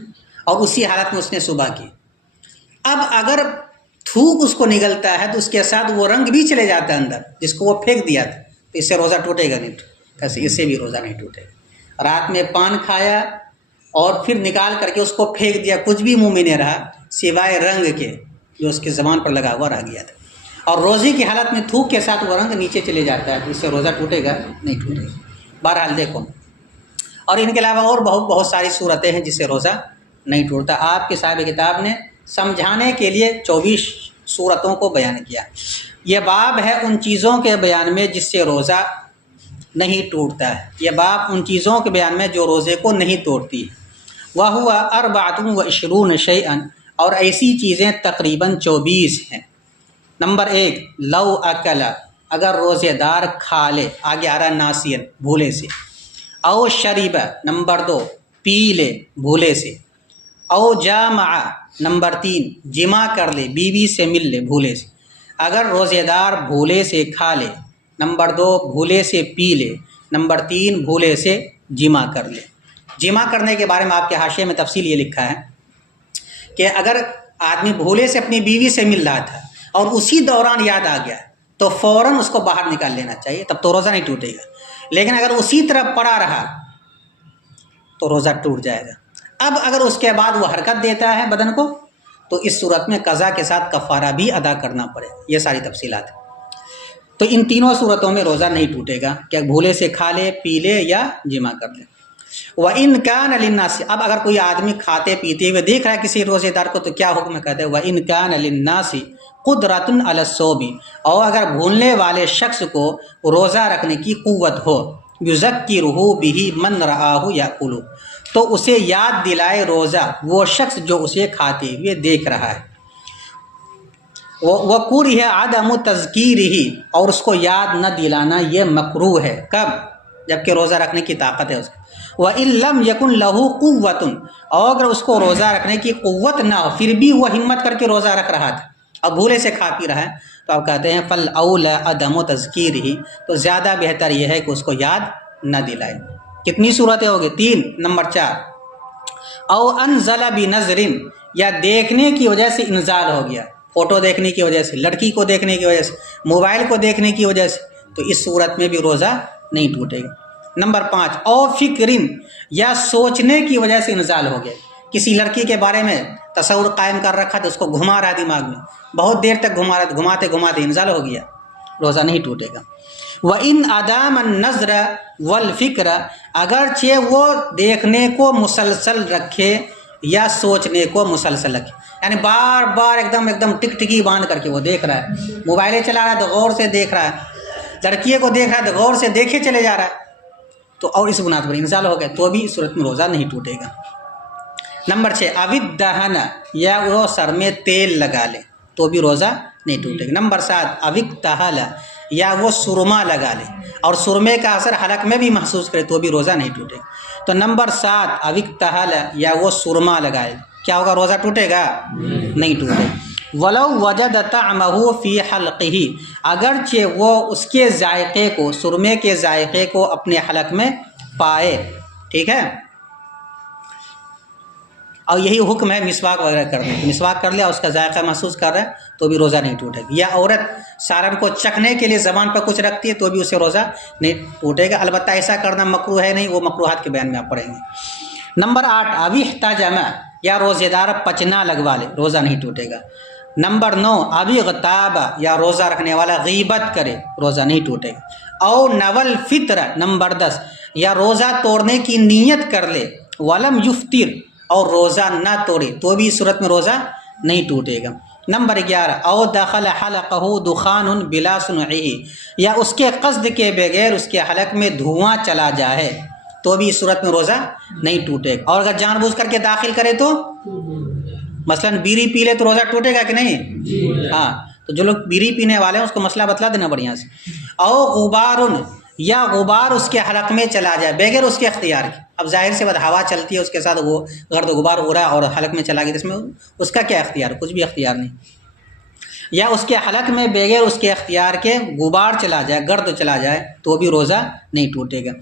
اور اسی حالت میں اس نے صبح کی۔ اب اگر تھوک اس کو نگلتا ہے تو اس کے ساتھ وہ رنگ بھی چلے جاتا ہے اندر جس کو وہ پھینک دیا تھا، تو اس سے روزہ ٹوٹے گا نہیں، کیسے اس سے بھی روزہ نہیں ٹوٹے گا۔ رات میں پان کھایا اور پھر نکال کر کے اس کو پھینک دیا، کچھ بھی منہ میں نہیں رہا سوائے رنگ کے جو اس کے زبان پر لگا ہوا رہ گیا تھا، اور روزے کی حالت میں تھوک کے ساتھ وہ رنگ نیچے چلے جاتا ہے، تو اس سے روزہ ٹوٹے گا نہیں ٹوٹے گا۔ بہرحال دیکھو، اور ان کے علاوہ اور بہت ساری صورتیں ہیں جس سے روزہ نہیں ٹوٹتا۔ آپ کے صاحب کتاب نے سمجھانے کے لیے 24 صورتوں کو بیان کیا۔ یہ باب ہے ان چیزوں کے بیان میں جس سے روزہ نہیں ٹوٹتا ہے، یہ باب ان چیزوں کے بیان میں جو روزے کو نہیں توڑتی ہے۔ وَهُوَ 24 شَيْئًا، اور ایسی چیزیں تقریباً 24 ہیں۔ نمبر 1، لو اکل، اگر روزے دار کھا لے، آگے آ رہا ناسین بھولے سے، او شریب، نمبر 2 پی لے بھولے سے، او جامع، نمبر 3 جمع کر لے، بیوی سے مل لے بھولے سے۔ اگر روزے دار بھولے سے کھا لے، نمبر 2 بھولے سے پی لے، نمبر 3 بھولے سے جمع کر لے۔ جمع کرنے کے بارے میں آپ کے حاشیے میں تفصیل یہ لکھا ہے کہ اگر آدمی بھولے سے اپنی بیوی سے مل رہا تھا اور اسی دوران یاد آ گیا تو فوراً اس کو باہر نکال لینا چاہیے، تب تو روزہ نہیں ٹوٹے گا۔ لیکن اگر اسی طرح پڑا رہا تو روزہ ٹوٹ جائے گا۔ اب اگر اس کے بعد وہ حرکت دیتا ہے بدن کو تو اس صورت میں قضا کے ساتھ کفارہ بھی ادا کرنا پڑے گا۔ یہ ساری تفصیلات ہیں۔ تو ان تینوں صورتوں میں روزہ نہیں ٹوٹے گا، کہ بھولے سے کھا لے، پی لے یا جمع کر لے۔ وَإِنْ كَانَ لِلنَّاسِ، اب اگر کوئی آدمی کھاتے پیتے ہوئے دیکھ رہا ہے کسی روزے دار کو تو کیا حکم کہتے ہیں، وَإِنْ كَانَ لِلنَّاسِ قُدْرَةٌ عَلَى الصَّوْمِ، اور اگر بھولنے والے شخص کو روزہ رکھنے کی قوت ہو، يُذَكِّرُهُ بِهِ مَنْ رَآهُ يَأْكُلُ، تو اسے یاد دلائے روزہ وہ شخص جو اسے کھاتے ہوئے دیکھ رہا ہے۔ وَكُرِهَ عَدَمُ تَذْكِيرِهِ، اور اس کو یاد نہ دلانا یہ مکروہ ہے، کب؟ جبکہ روزہ رکھنے کی طاقت ہے اس کو۔ وَإِن لَّمْ يَكُن لَّهُ قُوَّةٌ، اور اگر اس کو روزہ رکھنے کی قوت نہ ہو پھر بھی وہ ہمت کر کے روزہ رکھ رہا تھا، اب بھولے سے کھا پی رہا ہے، تو آپ کہتے ہیں فَالْأَوْلَىٰ عَدَمُ تَذْكِيرِهِ، تو زیادہ بہتر یہ ہے کہ اس کو یاد نہ دلائے۔ کتنی صورتیں ہوگی؟ 3۔ نمبر 4، او انزل بنظر، یا دیکھنے کی وجہ سے انزال ہو گیا، فوٹو دیکھنے کی وجہ سے، لڑکی کو دیکھنے کی وجہ سے، موبائل کو دیکھنے کی وجہ سے، تو اس صورت میں بھی روزہ نہیں ٹوٹے گا۔ نمبر 5، او فکرن، یا سوچنے کی وجہ سے انزال ہو گیا، کسی لڑکی کے بارے میں تصور قائم کر رکھا تو اس کو گھما رہا دماغ میں، بہت دیر تک گھما رہا، گھماتے گھماتے انزال ہو گیا، روزہ نہیں ٹوٹے گا۔ وَإِنْ أَدَامَ النَّظْرَ وَالْفِكْرَ، اگرچہ وہ دیکھنے کو مسلسل رکھے یا سوچنے کو مسلسل رکھے، یعنی بار بار ایک دم ٹک ٹکی باندھ کر کے وہ دیکھ رہا ہے، موبائلیں چلا رہا ہے تو غور سے دیکھ رہا ہے، لڑکیے کو دیکھ رہا ہے تو غور سے دیکھے چلے جا رہا ہے، تو اور اس بنیاد پر انزال ہو گیا تو بھی اس صورت میں روزہ نہیں ٹوٹے گا۔ نمبر 6، اودہن، یا وہ سر میں تیل لگا لے تو بھی روزہ نہیں ٹوٹے گا۔ نمبر 7، اوکتحل، یا وہ سرما لگا لے اور سرمے کا اثر حلق میں بھی محسوس کرے تو بھی روزہ نہیں ٹوٹے گا۔ تو نمبر 7، اوکتحل، یا وہ سرما لگائے، کیا ہوگا؟ روزہ ٹوٹے گا؟ نہیں ٹوٹے گا۔ ولو وجد طعمہ فی حلقہ، اگرچہ وہ اس کے ذائقے کو، سرمے کے ذائقے کو اپنے حلق میں پائے، ٹھیک ہے، اور یہی حکم ہے مسواک وغیرہ کرنے، مسواک کر لیا اس کا ذائقہ محسوس کر رہا ہے تو بھی روزہ نہیں ٹوٹے گا۔ یا عورت سارن کو چکھنے کے لیے زبان پر کچھ رکھتی ہے تو بھی اسے روزہ نہیں ٹوٹے گا، البتہ ایسا کرنا مکروہ ہے نہیں، وہ مکروہات کے بیان میں آپ پڑھیں گے۔ نمبر 8، احتجم، یا روزے دار پچنا لگوا لے، روزہ نہیں ٹوٹے گا۔ نمبر 9، اغتاب، یا روزہ رکھنے والا غیبت کرے، روزہ نہیں ٹوٹے گا۔ او نول فطر، نمبر 10، یا روزہ توڑنے کی نیت کر لے، ولم یفطر، اور روزہ نہ توڑے تو بھی اس صورت میں روزہ نہیں ٹوٹے گا۔ نمبر 11، او دخل حلقہ دخان بلا صنعہ، یا اس کے قصد کے بغیر اس کے حلق میں دھواں چلا جائے تو بھی اس صورت میں روزہ نہیں ٹوٹے گا۔ اور اگر جان بوجھ کر کے داخل کرے تو، مثلا بیڑی پی لے تو روزہ ٹوٹے گا کہ نہیں؟ ہاں، تو جو لوگ بیڑی پینے والے ہیں اس کو مسئلہ بتلا دینا بڑھیا سے۔ او غبارن، یا غبار اس کے حلق میں چلا جائے بغیر اس کے اختیار کے، اب ظاہر سے بات ہوا چلتی ہے اس کے ساتھ وہ گرد و غبار ہو رہا ہے اور حلق میں چلا گیا، اس میں اس کا کیا اختیار؟ کچھ بھی اختیار نہیں۔ یا اس کے حلق میں بغیر اس کے اختیار کے غبار چلا جائے، گرد چلا جائے تو بھی روزہ نہیں ٹوٹے گا۔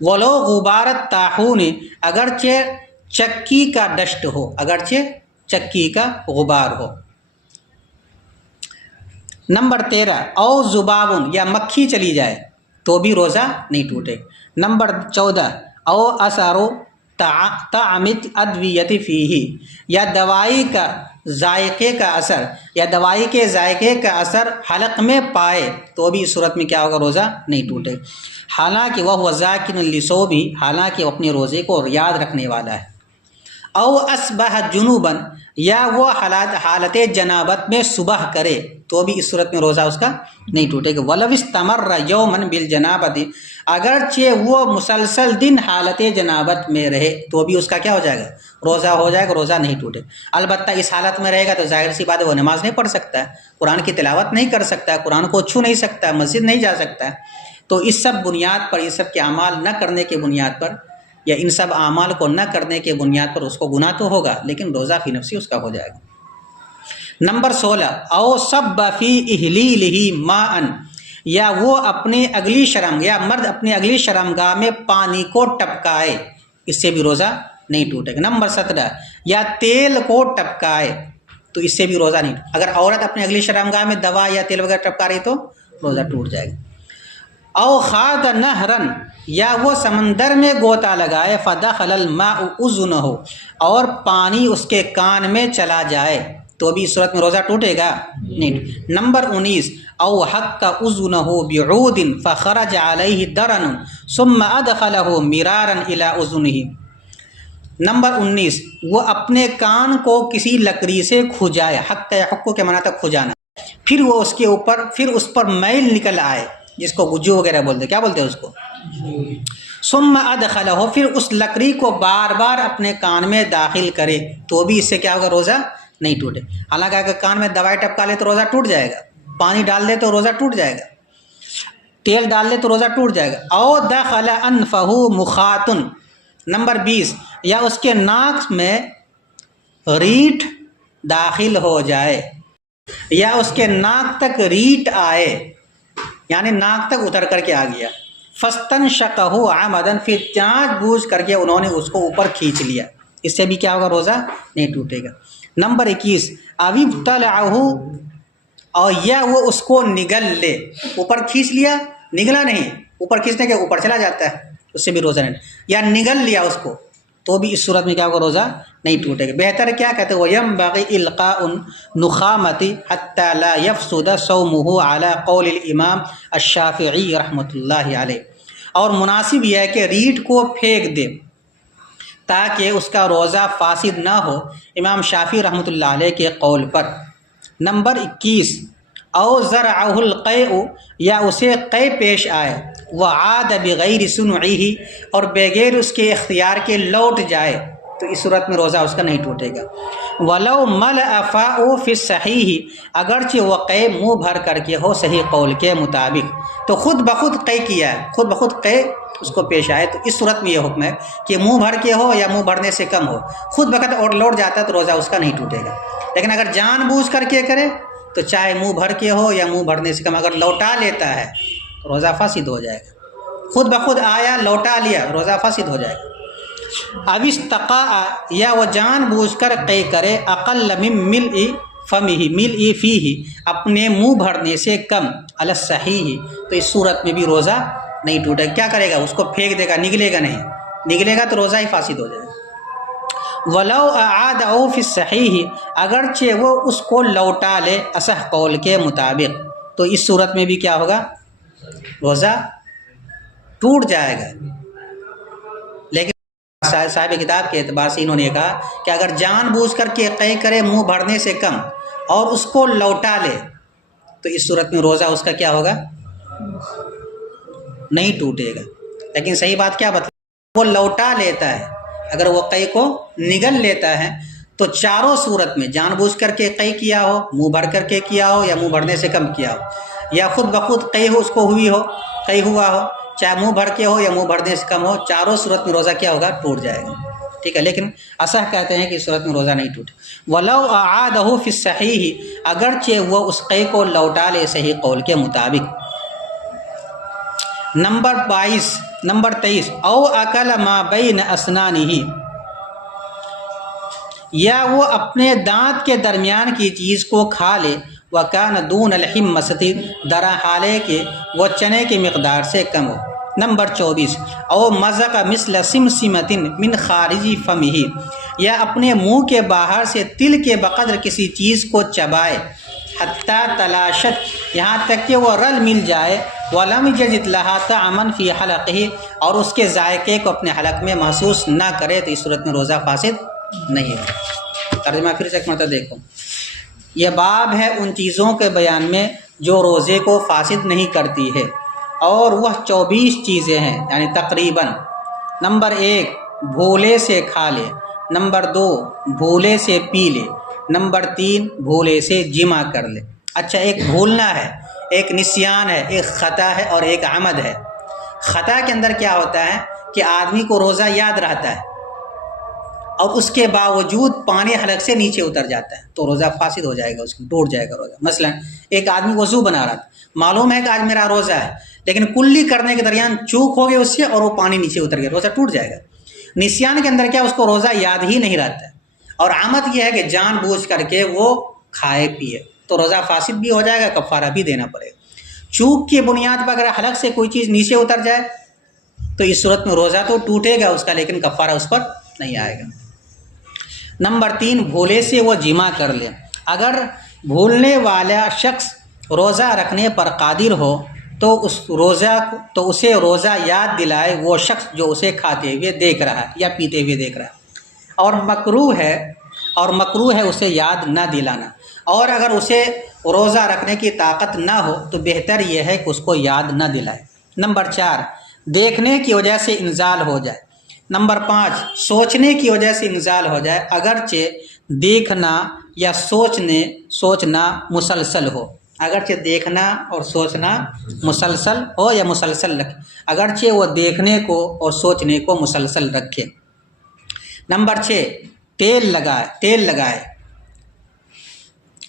ولو غبارت طاحون، اگرچہ چکی کا ڈسٹ ہو، اگرچہ چکی کا غبار ہو۔ نمبر 13 او ذبابن یا مکھی چلی جائے تو بھی روزہ نہیں ٹوٹے. نمبر 14 او اثر طعمت ادویت فیہ یا دوائی کا ذائقے کا اثر یا دوائی کے ذائقے کا اثر حلق میں پائے تو بھی اس صورت میں کیا ہوگا؟ روزہ نہیں ٹوٹے. حالانکہ وہ ذاکر لصومہ حالانکہ وہ اپنے روزے کو یاد رکھنے والا ہے. او اصبح جنوباً یا وہ حالت جنابت میں صبح کرے تو بھی اس صورت میں روزہ اس کا نہیں ٹوٹے گا. ولو استمر یوما بالجنابۃ اگرچہ وہ مسلسل دن حالت جنابت میں رہے تو بھی اس کا کیا ہو جائے گا؟ روزہ ہو جائے گا، روزہ نہیں ٹوٹے. البتہ اس حالت میں رہے گا تو ظاہر سی بات ہے وہ نماز نہیں پڑھ سکتا ہے، قرآن کی تلاوت نہیں کر سکتا ہے، قرآن کو چھو نہیں سکتا ہے، مسجد نہیں جا سکتا ہے. تو اس سب بنیاد پر، اس سب کے اعمال نہ کرنے کے بنیاد پر یا ان سب اعمال کو نہ کرنے کے بنیاد پر اس کو گناہ تو ہوگا لیکن روزہ فی نفسی اس کا ہو جائے گا. نمبر 16 او صب فی احلیلہ ماء یا وہ اپنی اگلی شرم یا مرد اپنی اگلی شرمگاہ میں پانی کو ٹپکائے اس سے بھی روزہ نہیں ٹوٹے گا. نمبر 17 یا تیل کو ٹپکائے تو اس سے بھی روزہ نہیں. اگر عورت اپنی اگلی شرمگاہ میں دوا یا تیل وغیرہ ٹپکا رہی تو روزہ ٹوٹ جائے گا. او خاض نہرن یا وہ سمندر میں گوتا لگائے فدخل الماء اذنہ اور پانی اس کے کان میں چلا جائے تو بھی اس صورت میں روزہ ٹوٹے گا نہیں. نمبر 19 او حق اذنہ بعود فخرج علیہ درن ثم ادخلہ مرارا الی اذنہ. نمبر 19 وہ اپنے کان کو کسی لکڑی سے کھجائے، حق حق کے معنی تک کھجانا، پھر وہ اس کے اوپر پھر اس پر میل نکل آئے جس کو گجو وغیرہ بولتے، کیا بولتے ہیں اس کو؟ ثم ادخلہ پھر اس لکڑی کو بار بار اپنے کان میں داخل کرے تو بھی اس سے کیا ہوگا؟ روزہ نہیں ٹوٹے. حالانکہ اگر کان میں دوائی ٹپکا لے تو روزہ ٹوٹ جائے گا، پانی ڈال دے تو روزہ ٹوٹ جائے گا، تیل ڈال دے تو روزہ ٹوٹ جائے گا. او دخل انفہ مخاط. نمبر 20 یا اس کے ناک میں ریٹھ داخل ہو جائے یا اس کے ناک تک ریٹھ آئے یعنی ناک تک اتر کر کے آ گیا. فاستنشقہ عمدا پھر جانچ بوجھ کر کے انہوں نے اس کو اوپر کھینچ لیا اس سے بھی کیا ہوگا؟ روزہ نہیں ٹوٹے گا. نمبر 21 اوی ابتلعہ اور یا وہ اس کو نگل لے، اوپر کھینچ لیا نگلا نہیں، اوپر کھینچنے کے اوپر چلا جاتا ہے اس سے بھی روزہ نہیں، یا نگل لیا اس کو تو بھی اس صورت میں کیا ہوگا؟ روزہ نہیں ٹوٹے گا. بہتر کیا کہتے ہیں؟ وَيَنبَغِي إِلْقَاءُ النُّخَامَةِ حَتَّى لَا يَفْسُدَ صَوْمُهُ عَلَى قَوْلِ الْإِمَامِ الشَّافِعِي رحمۃ اللہ علیہ. اور مناسب یہ ہے کہ ریٹھ کو پھینک دے تاکہ اس کا روزہ فاسد نہ ہو، امام شافعی رحمۃ اللہ علیہ کے قول پر. نمبر 21 او زرعہ القیء یا اسے قے پیش آئے وعاد بغیر صنعہ اور بغیر اس کے اختیار کے لوٹ جائے تو اس صورت میں روزہ اس کا نہیں ٹوٹے گا. ولو ملأ فاء فی الصحیح اگرچہ وہ قے منہ بھر کر کے ہو صحیح قول کے مطابق تو خود بخود قے کیا ہے، خود بخود قے اس کو پیش آئے تو اس صورت میں یہ حکم ہے کہ منہ بھر کے ہو یا منہ بھرنے سے کم ہو، خود بخود اور لوٹ جاتا ہے تو روزہ اس کا نہیں ٹوٹے گا. لیکن اگر جان بوجھ کر کے کرے تو چاہے منہ بھر کے ہو یا منہ بھرنے سے کم، اگر لوٹا لیتا ہے روزہ فاسد ہو جائے گا. خود بخود آیا لوٹا لیا روزہ فاسد ہو جائے گا. اب استقاء یا وہ جان بوجھ کر قے کرے اقل من ملء فمہ ملء فیہ اپنے منہ بھرنے سے کم علی الصحیح تو اس صورت میں بھی روزہ نہیں ٹوٹے. کیا کرے گا؟ اس کو پھینک دے گا، نگلے گا نہیں، نگلے گا تو روزہ ہی فاسد ہو جائے گا. ولو اعادہ فی الصحیح اگرچہ وہ اس کو لوٹا لے اصح قول کے مطابق تو اس صورت میں بھی کیا ہوگا؟ روزہ ٹوٹ جائے گا. لیکن صاحب کتاب کے اعتبار سے انہوں نے کہا کہ اگر جان بوجھ کر کے قے کرے منہ بھرنے سے کم اور اس کو لوٹا لے تو اس صورت میں روزہ اس کا کیا ہوگا؟ نہیں ٹوٹے گا. لیکن صحیح بات کیا وہ لوٹا لیتا ہے، اگر وہ قے کو نگل لیتا ہے تو چاروں صورت میں جان بوجھ کر کے قے کیا ہو، منہ بھر کر کے کیا ہو یا منہ بھرنے سے کم کیا ہو، یا خود بخود قے ہو اس کو ہوئی ہو، قے ہوا ہو، چاہے منہ بھر کے ہو یا منہ بھرنے سے کم ہو، چاروں صورت میں روزہ کیا ہوگا؟ ٹوٹ جائے گا. ٹھیک ہے. لیکن اصح کہتے ہیں کہ اس صورت میں روزہ نہیں ٹوٹے. ولو اعادہ فی الصحیح اگرچہ وہ اس قے کو لوٹا لے صحیح قول کے مطابق. نمبر 23 او اکل ما بین اسنانہ یا وہ اپنے دانت کے درمیان کی چیز کو کھا لے وَكَانَ دُونَ الْحِمَّةِ درا حالے کہ وہ چنے کی مقدار سے کم ہو۔ نمبر 24 او مزق مثل سمسمۃ من خارجی فمہ، یا اپنے منہ کے باہر سے تل کے بقدر کسی چیز کو چبائے، حتیٰ تلاشت، یہاں تک کہ وہ رل مل جائے، ولم یجد لہا طعما فی حلقہ، اور اس کے ذائقے کو اپنے حلق میں محسوس نہ کرے، تو اس صورت میں روزہ فاسد نہیں ہے۔ ترجمہ پھر سے ایک مرتبہ دیکھو، یہ باب ہے ان چیزوں کے بیان میں جو روزے کو فاسد نہیں کرتی ہے، اور وہ 24 چیزیں ہیں، یعنی تقریباً۔ نمبر 1 بھولے سے کھا لے، نمبر 2 بھولے سے پی لے، نمبر 3 بھولے سے جمع کر لے۔ اچھا، ایک بھولنا ہے، ایک نسیان ہے، ایک خطا ہے، اور ایک عمد ہے۔ خطا کے اندر کیا ہوتا ہے کہ آدمی کو روزہ یاد رہتا ہے اور اس کے باوجود پانی حلق سے نیچے اتر جاتا ہے، تو روزہ فاسد ہو جائے گا، اس کو ٹوٹ جائے گا روزہ۔ مثلا ایک آدمی وضو بنا رہا تھا، معلوم ہے کہ آج میرا روزہ ہے، لیکن کلی کرنے کے درمیان چوک ہو گئی اس سے اور وہ پانی نیچے اتر گیا، روزہ ٹوٹ جائے گا۔ نسیان کے اندر کیا اس کو روزہ یاد ہی نہیں رہتا ہے، اور عمد یہ ہے کہ جان بوجھ کر کے وہ کھائے پیے، تو روزہ فاسد بھی ہو جائے گا، کفارہ بھی دینا پڑے گا۔ چوک کی بنیاد پر اگر حلق سے کوئی چیز نیچے اتر جائے تو اس صورت میں روزہ تو ٹوٹے گا اس کا، لیکن کفارہ اس پر نہیں آئے گا۔ نمبر 3 بھولے سے وہ جمع کر لے، اگر بھولنے والا شخص روزہ رکھنے پر قادر ہو تو اسے روزہ یاد دلائے وہ شخص جو اسے کھاتے ہوئے دیکھ رہا ہے یا پیتے ہوئے دیکھ رہا ہے، اور مکروہ ہے اسے یاد نہ دلانا، اور اگر اسے روزہ رکھنے کی طاقت نہ ہو تو بہتر یہ ہے کہ اس کو یاد نہ دلائے۔ نمبر 4 دیکھنے کی وجہ سے انزال ہو جائے، نمبر 5 سوچنے کی وجہ سے انزال ہو جائے، اگرچہ دیکھنا یا سوچنا مسلسل ہو، اگرچہ دیکھنا اور سوچنا مسلسل ہو یا مسلسل رکھے، اگرچہ وہ دیکھنے کو اور سوچنے کو مسلسل رکھے۔ نمبر 6 تیل لگائے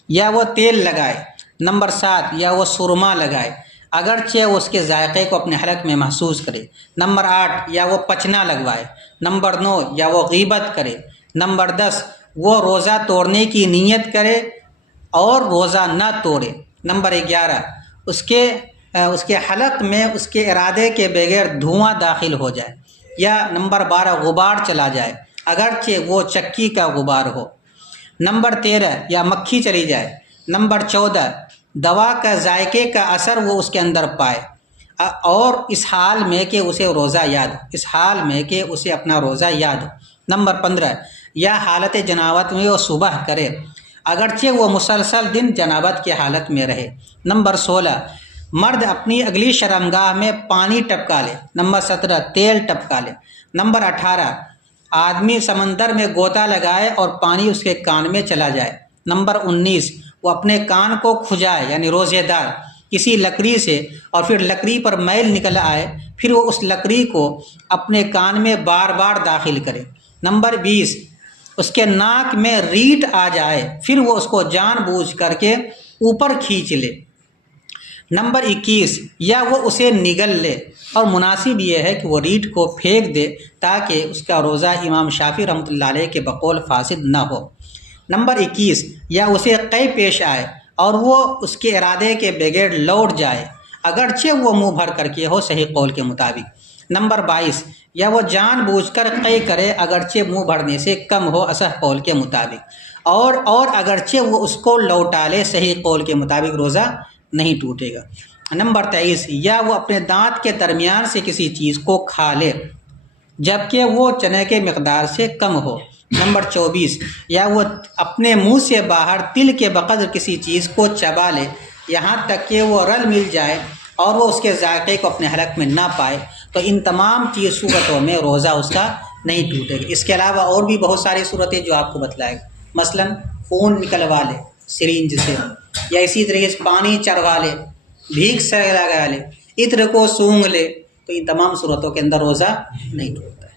یا وہ تیل لگائے، نمبر 7 یا وہ سرما لگائے، اگرچہ وہ اس کے ذائقے کو اپنے حلق میں محسوس کرے، نمبر 8 یا وہ پچنا لگوائے، نمبر 9 یا وہ غیبت کرے، نمبر 10 وہ روزہ توڑنے کی نیت کرے اور روزہ نہ توڑے، نمبر 11 اس کے حلق میں اس کے ارادے کے بغیر دھواں داخل ہو جائے، یا نمبر 12 غبار چلا جائے اگرچہ وہ چکی کا غبار ہو، نمبر 13 یا مکھی چلی جائے، نمبر 14 دوا کا ذائقے کا اثر وہ اس کے اندر پائے، اور اس حال میں کہ اسے اپنا روزہ یاد ہو، نمبر 15 یا حالت جنابت میں وہ صبح کرے اگرچہ وہ مسلسل دن جنابت کی حالت میں رہے، نمبر 16 مرد اپنی اگلی شرمگاہ میں پانی ٹپکا لے، نمبر 17 تیل ٹپکا لے، نمبر 18 آدمی سمندر میں غوطہ لگائے اور پانی اس کے کان میں چلا جائے، نمبر 19 وہ اپنے کان کو کھجائے، یعنی روزے دار کسی لکڑی سے، اور پھر لکڑی پر میل نکل آئے، پھر وہ اس لکڑی کو اپنے کان میں بار بار داخل کرے، نمبر 20 اس کے ناک میں ریٹ آ جائے، پھر وہ اس کو جان بوجھ کر کے اوپر کھینچ لے، نمبر 21 یا وہ اسے نگل لے، اور مناسب یہ ہے کہ وہ ریٹ کو پھینک دے تاکہ اس کا روزہ امام شافعی رحمۃ اللہ علیہ کے بقول فاسد نہ ہو، نمبر 21 یا اسے قے پیش آئے اور وہ اس کے ارادے کے بغیر لوٹ جائے اگرچہ وہ منہ بھر کر کے ہو، صحیح قول کے مطابق، نمبر 22 یا وہ جان بوجھ کر قے کرے اگرچہ منہ بھرنے سے کم ہو، اصح قول کے مطابق، اور اگرچہ وہ اس کو لوٹا لے، صحیح قول کے مطابق روزہ نہیں ٹوٹے گا، نمبر 23 یا وہ اپنے دانت کے درمیان سے کسی چیز کو کھا لے جبکہ وہ چنے کے مقدار سے کم ہو، نمبر 24 یا وہ اپنے منہ سے باہر تل کے بقدر کسی چیز کو چبا لے یہاں تک کہ وہ رل مل جائے اور وہ اس کے ذائقے کو اپنے حلق میں نہ پائے، تو ان تمام صورتوں میں روزہ اس کا نہیں ٹوٹے گا۔ اس کے علاوہ اور بھی بہت ساری صورتیں جو آپ کو بتلائے گا، مثلا خون نکلوا لے سرنج سے، یا اسی طریقے سے پانی چڑھوا لے، بھیگ سے لگا لے، عطر کو سونگھ لے، تو ان تمام صورتوں کے اندر روزہ نہیں ٹوٹتا۔